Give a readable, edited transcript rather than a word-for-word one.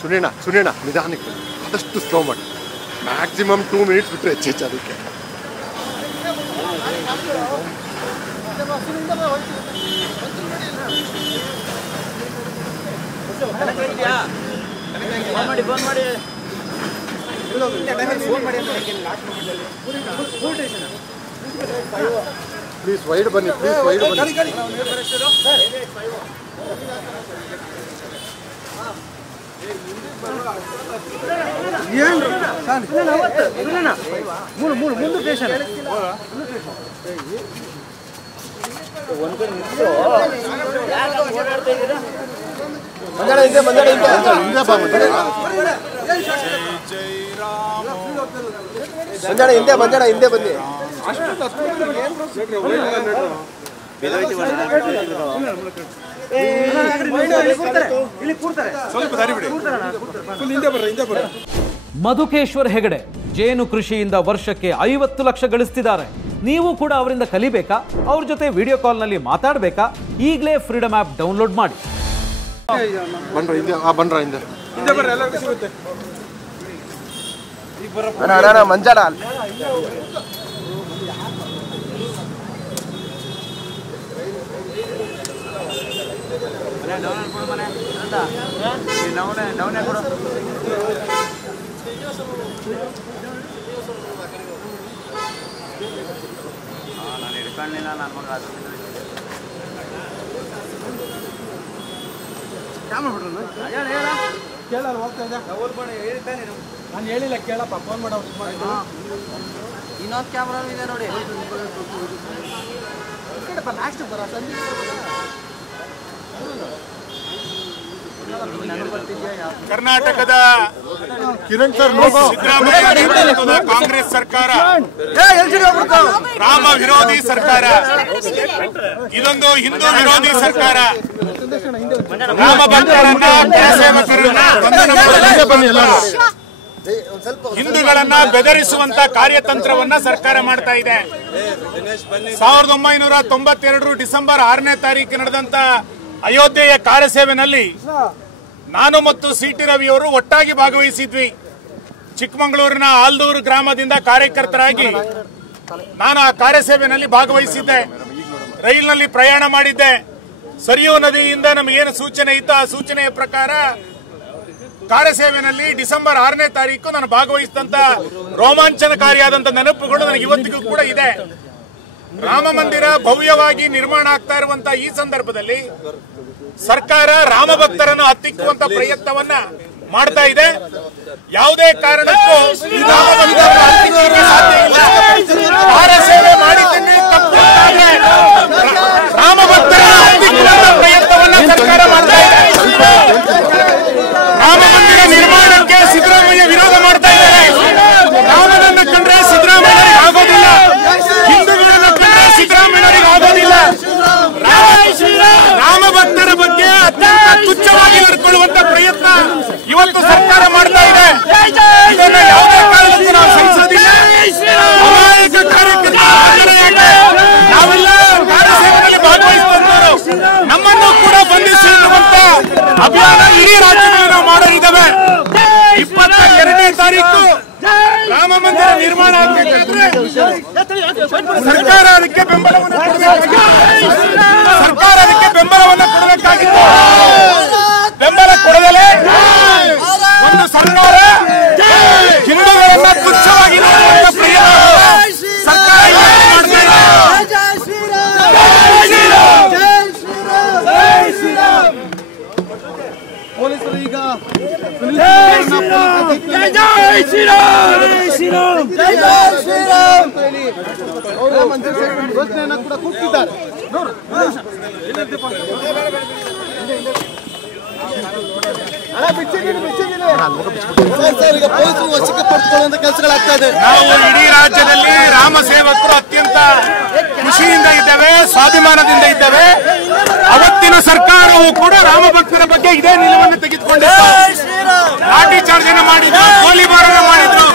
ಸುನೇಣ ನಿಧಾನಕ್ಕೆ ಆದಷ್ಟು ಸ್ಲೋ ಮಾಡಿ. ಮ್ಯಾಕ್ಸಿಮಮ್ 2 ಮಿನಿಟ್ಸ್ ಬಿಟ್ಟರೆ ಹೆಚ್ಚು ಅದಕ್ಕೆ. ಪ್ಲೀಸ್ ವೈಡ್ ಬನ್ನಿ. ಮುಂದೆ ಸ್ಟೇಷನ್ ಹಿಂದೆ ಬನ್ನಿ. ಮಧುಕೇಶ್ವರ್ ಹೆಗಡೆ ಜೇನು ಕೃಷಿಯಿಂದ ವರ್ಷಕ್ಕೆ 50 ಲಕ್ಷ ಗಳಿಸ್ತಿದ್ದಾರೆ. ನೀವು ಕೂಡ ಅವರಿಂದ ಕಲಿಬೇಕಾ? ಅವ್ರ ಜೊತೆ ವಿಡಿಯೋ ಕಾಲ್ನಲ್ಲಿ ಮಾತಾಡಬೇಕಾ? ಈಗಲೇ ಫ್ರೀಡಮ್ ಆ್ಯಪ್ ಡೌನ್ಲೋಡ್ ಮಾಡಿ. ಮಂಜಾಡ ನಾನು ಹಿಡ್ಕೊಳ್ಳಿಲ್ಲ ನನ್ನ ಮಗ ಅದು ಕೇಳಲ್ಲ ಹೋಗ್ತಾ ಇದ್ದೆ. ನಾನು ಹೇಳಿಲ್ಲ ಕೇಳಪ್ಪ, ಫೋನ್ ಮಾಡೋ ಇನ್ನೊಂದು ಕ್ಯಾಮ್ರಾ ಇದೆ ನೋಡಿ. ಲಾಸ್ಟ್ ಬರ ಕರ್ನಾಟಕದ ಸಿದ್ದರಾಮಯ್ಯ ನೇತೃತ್ವದ ಕಾಂಗ್ರೆಸ್ ಸರ್ಕಾರ ರಾಮ ವಿರೋಧಿ ಸರ್ಕಾರ, ಇದೊಂದು ಹಿಂದೂ ವಿರೋಧಿ ಸರ್ಕಾರ. ರಾಮ ಭಕ್ತರನ್ನ, ಸೇವಕರನ್ನ ಹಿಂದೂಗಳನ್ನ ಬೆದರಿಸುವಂತ ಕಾರ್ಯತಂತ್ರವನ್ನ ಸರ್ಕಾರ ಮಾಡ್ತಾ ಇದೆ. 1992 ಡಿಸೆಂಬರ್ 6ನೇ ತಾರೀಕು ನಡೆದಂತ ಅಯೋಧ್ಯೆಯ ಕಾರ್ಯಸೇವೆನಲ್ಲಿ ನಾನು ಮತ್ತು ಸಿ.ಟಿ. ರವಿಯವರು ಒಟ್ಟಾಗಿ ಭಾಗವಹಿಸಿದ್ವಿ. ಚಿಕ್ಕಮಗಳೂರಿನ ಆಲ್ದೂರು ಗ್ರಾಮದಿಂದ ಕಾರ್ಯಕರ್ತರಾಗಿ ನಾನು ಆ ಕಾರ್ಯಸೇವೆಯಲ್ಲಿ ಭಾಗವಹಿಸಿದ್ದೆ. ರೈಲಿನಲ್ಲಿ ಪ್ರಯಾಣ ಮಾಡಿದ್ದೆ. ಸರಿಯೂ ನದಿಯಿಂದ ನಮಗೇನು ಸೂಚನೆ ಇತ್ತು ಆ ಸೂಚನೆಯ ಪ್ರಕಾರ ಕಾರ್ಯಸೇವೆಯಲ್ಲಿ ಡಿಸೆಂಬರ್ 6ನೇ ತಾರೀಕು ನಾನು ಭಾಗವಹಿಸಿದಂತ ರೋಮಾಂಚನಕಾರಿಯಾದಂತ ನೆನಪುಗಳು ನನಗೆ ಇವತ್ತಿಗೂ ಕೂಡ ಇದೆ. ರಾಮ ಮಂದಿರ ಭವ್ಯವಾಗಿ ನಿರ್ಮಾಣ ಆಗ್ತಾ ಇರುವಂತಹ ಈ ಸಂದರ್ಭದಲ್ಲಿ ಸರ್ಕಾರ ರಾಮ ಭಕ್ತರನ್ನು ಹತ್ತಿಕ್ಕುವಂತ ಪ್ರಯತ್ನವನ್ನ ಮಾಡ್ತಾ ಇದೆ. ಯಾವುದೇ ಕಾರಣಕ್ಕೂ ಕಾರ್ಯಸೇವೆ ಮಾಡಿದ್ದನ್ನೇ ತಪ್ಪು ರಾಮ ಭಕ್ತರನ್ನು ಹತ್ತಿಕ್ಕುವಂತ ಪ್ರಯತ್ನವನ್ನ ಸರ್ಕಾರ ಮಾಡ್ತಾ ಇದೆ. ರಾಮ ಮಂದಿರ ನಿರ್ಮಾಣಕ್ಕೆ ಸಿದ್ದರಾಮಯ್ಯ ವಿರೋಧ ಮಾಡ್ತಾ ಇದ್ದಾರೆ. ರಾಮನನ್ನು ಕಂಡ್ರೆ ಸಿದ್ದರಾಮಯ್ಯರಿಗೆ ಆಗೋದಿಲ್ಲ, ಹಿಂದೂಗಳನ್ನು ಕಂಡ್ರೆ ಸಿದ್ದರಾಮಯ್ಯರಿಗೆ ಆಗೋದಿಲ್ಲ. ರಾಮ ಭಕ್ತರ ಬಗ್ಗೆ ಅತ್ಯಂತ ತುಚ್ಛವಾಗಿ ನಡ್ಕೊಳ್ಳುವಂತ ಪ್ರಯತ್ನ ಇವತ್ತು ಸರ್ಕಾರ ಮಾಡ್ತಾ ಇದೆ. ಇದನ್ನು ಯಾವುದೇ ಕಾರಣಕ್ಕೂ ನಾವು ಸಹಿಸೋದಿಲ್ಲ. ಅಮಾಯಕ ಕಾರ್ಯಕರ್ತರು ನಾವೆಲ್ಲ ಕಾರ್ಯಸೇವೆಯಲ್ಲಿ ಭಾಗವಹಿಸಿದವರು, ನಮ್ಮನ್ನು ಕೂಡ ಬಂಧಿಸಿ ಎನ್ನುವಂತ ಅಭಿಯಾನ ಇಡೀ ರಾಜ್ಯದಲ್ಲಿ ನಾವು ಮಾಡಲಿದ್ದೇವೆ. 22ನೇ ತಾರೀಕು ರಾಮ ಮಂದಿರ ನಿರ್ಮಾಣ ಆಗಬೇಕಾದ್ರೆ ಸರ್ಕಾರ ಅದಕ್ಕೆ ಬೆಂಬಲವನ್ನು ಕೊಡಬೇಕಾಗಿತ್ತು. ಬೆಂಬಲ ಕೊಡದಲೇ ಒಂದು ಸರ್ಕಾರ ಹಿಂದೂಗಳನ್ನ ತುಚ್ಛವಾಗಿ ನೋಡುವಂತ ಪ್ರಯತ್ನ ಸರ್ಕಾರ ಮಾಡ್ತಾ ಇದೆ. ಪೊಲೀಸರು ಈಗ ಘೋಷಣೆಯನ್ನು ಕೂಡ ಕೂಗ್ತಿದ್ದಾರೆ. ನಾವು ಇಡೀ ರಾಜ್ಯದಲ್ಲಿ ರಾಮ ಸೇವಕರು ಅತ್ಯಂತ ಖುಷಿಯಿಂದ ಇದ್ದೇವೆ, ಸ್ವಾಭಿಮಾನದಿಂದ ಇದ್ದೇವೆ. ಅವತ್ತಿನ ಸರ್ಕಾರವು ಕೂಡ ರಾಮ ಭಕ್ತರ ಬಗ್ಗೆ ಇದೇ ನಿಲುವನ್ನು ತೆಗೆದುಕೊಂಡಿತ್ತು. ಲಾಠಿ ಚಾರ್ಜ್ ಅನ್ನು ಮಾಡಿದ್ರು, ಗೋಲಿಬಾರನ್ನು ಮಾಡಿದ್ರು.